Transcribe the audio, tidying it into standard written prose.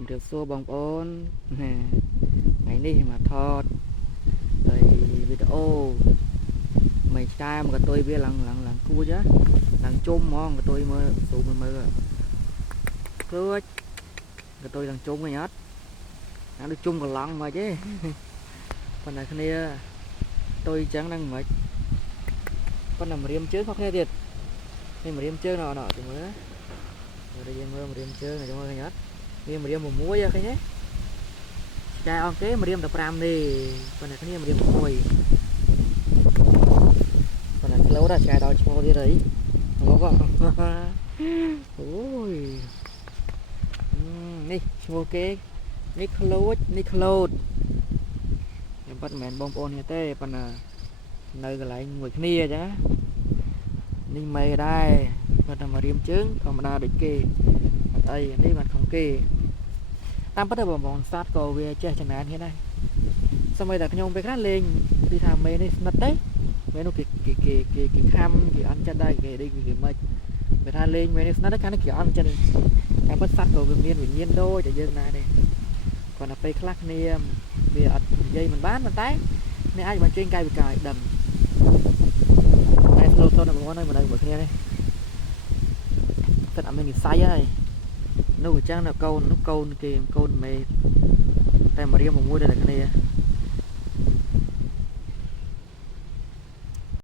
ជំរាបសួរបងប្អូនថ្ងៃនេះមកថតហើយវីដេអូមិនឆ្កាមកតុយវាឡើងគួចឡើងជុំហ្មងកតុយមើលស៊ូមើលគួចកតុយឡើងជុំវិញអត់អាដូចជុំកន្លងមកទេប៉ុន្តែគ្នាតុយចឹងហ្នឹងមិនប៉ុន្តែម្រាមជើងខុសគ្នាទៀតនេះម្រាមជើងណ៎ទៅមើលrồiយើងមើលម្រាមជើងnàyមើលឃើញអត់វាម្រាម6ឃើញទេតែអង្គគេម្រាម15នេះប៉ុន្តែគ្នាម្រាម6ប៉ុន្តែក្លូតឆ្កែដល់ឈ្មោះទៀតអីមកអូយនេះឈ្មោះគេនេះក្លូតនេះក្លូតខ្ញុំប៉ាត់មិនមែនបងប្អូននេះទេប៉ុន្តែនៅកន្លែងមួយគ្នាអញ្ចឹងនេះមេដែរប៉ុន្តែម្រាមជើងធម្មតាដូចគេអត់អីនេះមិនខំគេតាមពិតទៅបងប្អូនសត្វក៏វាចេះចំណានហ្នឹងដែរសម័យតែខ្ញុំពេលខ្លះលេងគឺថាមេនេះស្និទ្ធទេមេនោះគេខំគេអន់ចិត្តដែរគេដូចគេមិនពេលថាលេងមេនេះស្និទ្ធទេខាងនេះគេអន់ចិត្តតាមពិតសត្វក៏វាមានវិញ្ញាណដូចតែយើងដែរទេគាត់តែពេលខ្លះគ្នាវាអត់និយាយមិនបានប៉ុន្តែអ្នកអាចបញ្ចេញកាយវិការឲ្យដឹងតែស្លូតទៅបងប្អូនហើយមកនៅមួយគ្នានេះអត់មាននិស័យហើយនោះអញ្ចឹងនៅកូននោះកូនគេកូនមេតែមករៀមមួយដូចតែគ្នា